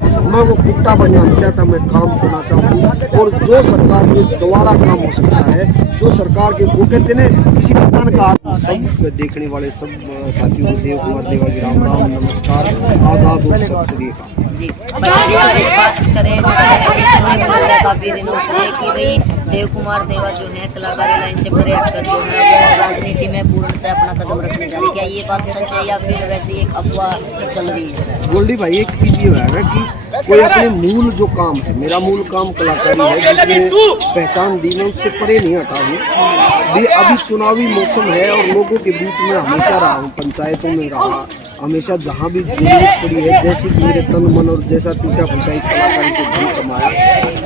मैं वो कुत्ता बनना चाहता, मैं काम करना चाहूँ। और जो सरकार के द्वारा काम हो सकता है, जो सरकार के वो कहते हैं किसी पतन का, सब देखने वाले सब साथियों को देव कुमार देवा की राम राम, नमस्कार, आदाब और सत श्री अकाल। जी बात करें काफी दिनों से कि भाई देव कुमार देवा जो है कलाकारी लाइन से परे हटकर जो है वो राजनीति में पूर्णतः अपना कदम रखने जा रही है, क्या ये बात सच है या फिर वैसे एक अफवाह चल रही है? गोल्डी भाई, एक चीज ये है कि कोई अपने मूल जो काम है, मेरा मूल काम कलाकारी है, जिसमें पहचान दी, मैं उससे परे नहीं हटा हूँ। अभी चुनावी मौसम है और लोगों के बीच में हमेशा रहा हूँ, पंचायतों में रहा, हमेशा जहाँ भी जरूरत पड़ी है, जैसी कि मेरे तन मन और जैसा टूटा फूटा इस कलाकारी से धन कमाया,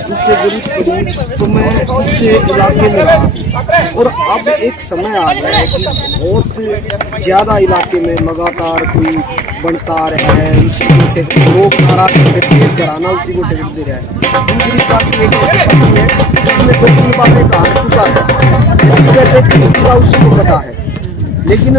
उससे जरूरत पड़ी तो मैं इससे इलाके में रहा। और अब एक समय आ गया है कि बहुत ज़्यादा इलाके में लगातार कोई बनता रहा है, उसी को टिकट लोग टिकट कराना, उसी को टिकट दे रहा है। दूसरी बात एक ऐसी पार्टी है जिसमें 2-3 बातें कहा चुका है, खिड़की का उसी को पता है, लेकिन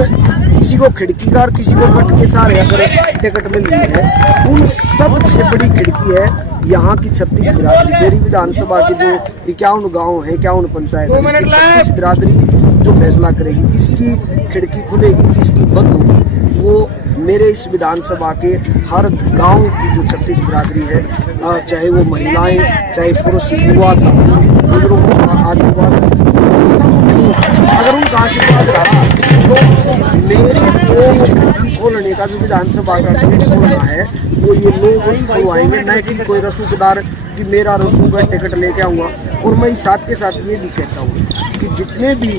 किसी को खिड़की का और किसी को पट के सारे अगर टिकट मिल रही है, उन सबसे बड़ी खिड़की है यहाँ की 36 बिरादरी। मेरी विधानसभा के जो 51 गांव है, 51 पंचायत, 36 बिरादरी जो फैसला करेगी, किसकी खिड़की खुलेगी, किसकी बंद होगी, वो मेरे इस विधानसभा के हर गांव की जो 36 बिरादरी है, चाहे वो महिलाएं, चाहे पुरुष, युवा, साथी, बुजुर्गों का आशीर्वाद, अगर उनका आशीर्वाद रहा तो मेरे को खोलने का जो विधानसभा का गेट खोलना है वो ये लोग खुलवाएंगे, न कि कोई रसूखदार कि मेरा रसू का टिकट लेके आऊँगा। और मैं साथ के साथ ये भी कहता हूँ कि जितने भी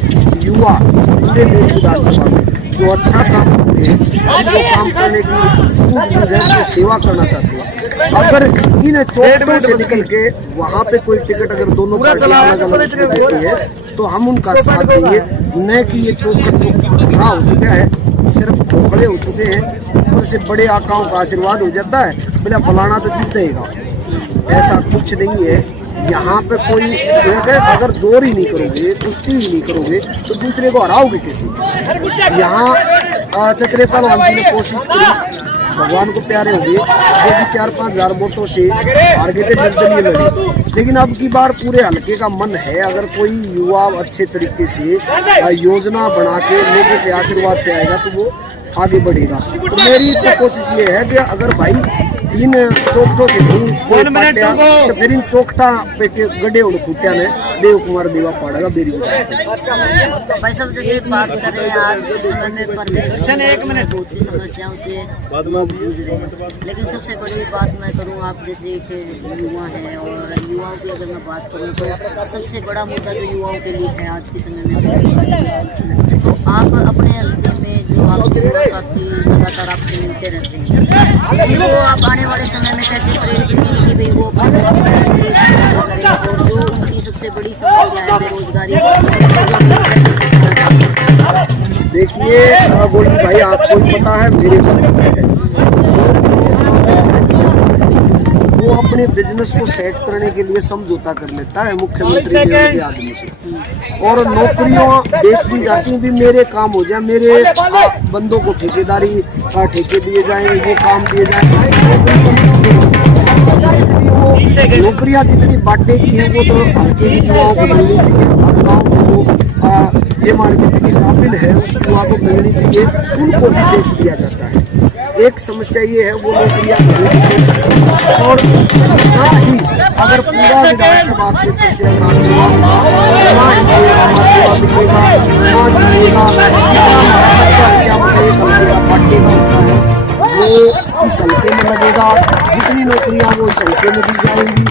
युवा पूरे मेरी विधानसभा में जो अच्छा काम करते हैं, जो काम करने की सूझबूझ सेवा करना चाहते हैं, अगर इन चौकों से निकल के वहाँ पे कोई टिकट अगर दोनों पार्टियां अलग अलग देती है तो हम उनका साथ देंगे, न कि ये चौकट खड़ा हो चुका है, सिर्फ खोखले हो चुके हैं, ऊपर से बड़े आकाओं का आशीर्वाद हो जाता है, बोला फलाना तो जीतेगा। ऐसा कुछ नहीं है यहाँ पे। कोई अगर जोर ही नहीं करोगे, कुश्ती ही नहीं करोगे तो दूसरे को हराओगे कैसे? यहाँ चतरे पहलवान जी ने कोशिश की, भगवान को प्यारे हो गए, वो भी 4-5 हजार वोटों से हार गए थे, निर्दलीय लड़े, लेकिन अब की बार पूरे हल्के का मन है, अगर कोई युवा अच्छे तरीके से योजना बना के लोगों के आशीर्वाद से आएगा तो वो आगे बढ़ेगा। तो मेरी तो कोशिश ये है कि अगर भाई इन चौकटों से नहीं कोई पाटिया तो फिर इन चौकटा पे गड्ढे उड़ खूटिया ने देव कुमार देवा पड़ेगा मेरी भाई साहब। जैसे बात करें आज के समय में प्रदेश में बहुत सी समस्याओं से जूझ रहे हैं, लेकिन सबसे बड़ी बात मैं करूं, आप जैसे युवा हैं और युवाओं की अगर मैं बात करूं तो सबसे बड़ा मुद्दा जो युवाओं के लिए है आज के समय में, तो आप अपने हल्के में जो आपके साथी लगातार आपसे मिलते रहते हैं, तो आप आने वाले समय में कैसे प्रेरित होंगे कि भाई वो और जो उनकी सबसे बड़ी समस्या है बेरोजगारी? देखिए गोल्डी भाई, आपको ही पता है मेरे वो अपने बिजनेस को सेट करने के लिए समझौता कर लेता है मुख्यमंत्री लेवल के आदमी से, और नौकरियां बेच दी जाती हैं भी मेरे काम हो जाए, मेरे बंदों को ठेकेदारी ठेके दिए जाएं, वो काम दिए जाएं, इसलिए वो नौकरियां जितनी बांटने की है वो तो हल्के की युवाओं को मिलनी चाहिए। हर गाँव में जो ये मान के चलिए काबिल है उस युवा को मिलनी चाहिए, उनको भी बेच दिया जाता है। एक समस्या ये है वो नौकरियां और ना ही अगर पूरा विधानसभा क्षेत्र से अगर आशीर्वाद ना वो इस हल्के में लगेगा, जितनी नौकरियां वो इस हल्के में दी जाएंगी,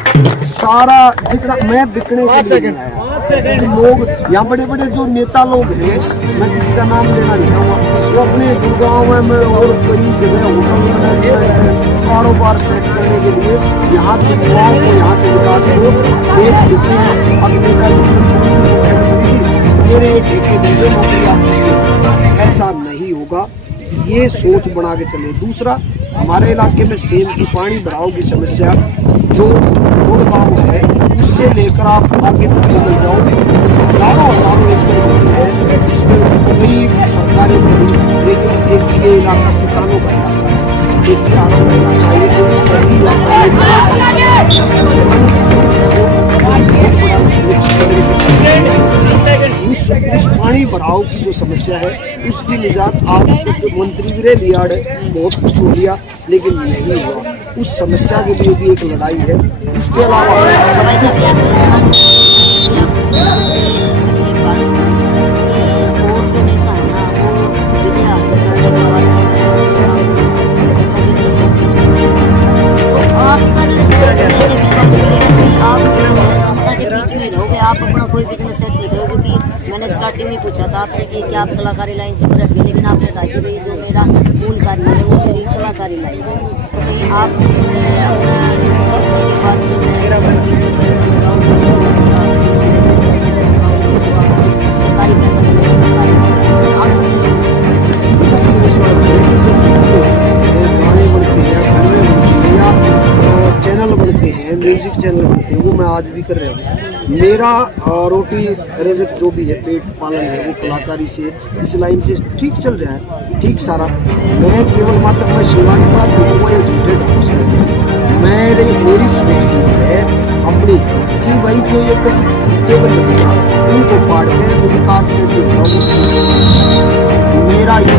सारा जितना मैं बिकने के लिए नहीं आया। लोग यहाँ बड़े बड़े जो नेता लोग हैं, मैं किसी का नाम लेना नहीं चाहूँगा, वो अपने गुड़गांव में और कई जगह होटल मैनेजमेंट कारोबार सेट करने के लिए यहाँ के युवाओं को, यहाँ के विकास को बेच देते हैं। अब नेताजी, मंत्री, मुख्यमंत्री मेरे ठेके देंगे, नौकरी आप देंगे, ऐसा नहीं होगा, ये सोच बना के चले। दूसरा, हमारे इलाके में सेम की पानी भराव की समस्या जो गुड़गांव है उससे लेकर आप आगे तक निकल जाओ, हजारों एकड़ है जिसमें कई सरकारें मिली, लेकिन एक ये इलाका किसानों का इलाका है, एक किसानों का इलाका है, ये कोई शहरी इलाका समस्या है उसकी निजात आज तक मंत्री भी रह लिया, बहुत कुछ हो लिया लेकिन नहीं हुआ। उस समस्या के लिए भी एक लड़ाई है। इसके अलावा आप अपना कोई बिजनेस सेट नहीं करोगे। क्योंकि मैंने स्टार्टिंग में पूछा था आपसे कि क्या आप कलाकारी लाइन से भटक गए, लेकिन आपने कहा कि भाई जो मेरा मूल कार्य है वो मेरी कलाकारी लाइन है। तो कहीं आप जो है अपना पहुंचने के बाद जो है सरकारी पैसा मिलेगा, सरकारी विश्वास करें कि जो फिल्में होती है, गाने बनते हैं, फिल्में बनती हैं या चैनल बनते हैं, म्यूजिक चैनल बनते हैं, वो मैं आज भी कर रहा हूँ। मेरा रोटी रिज़्क जो भी है, पेट पालन है, वो कलाकारी से इस लाइन से ठीक चल रहा है, ठीक सारा। मैं केवल मात्र मैं सेवा की बात देखूँगा या झूठे ढंग से मेरी सोच की है अपनी कि भाई जो ये कभी केवल इनको पाड़ के तो विकास कैसे होगा, मेरा ये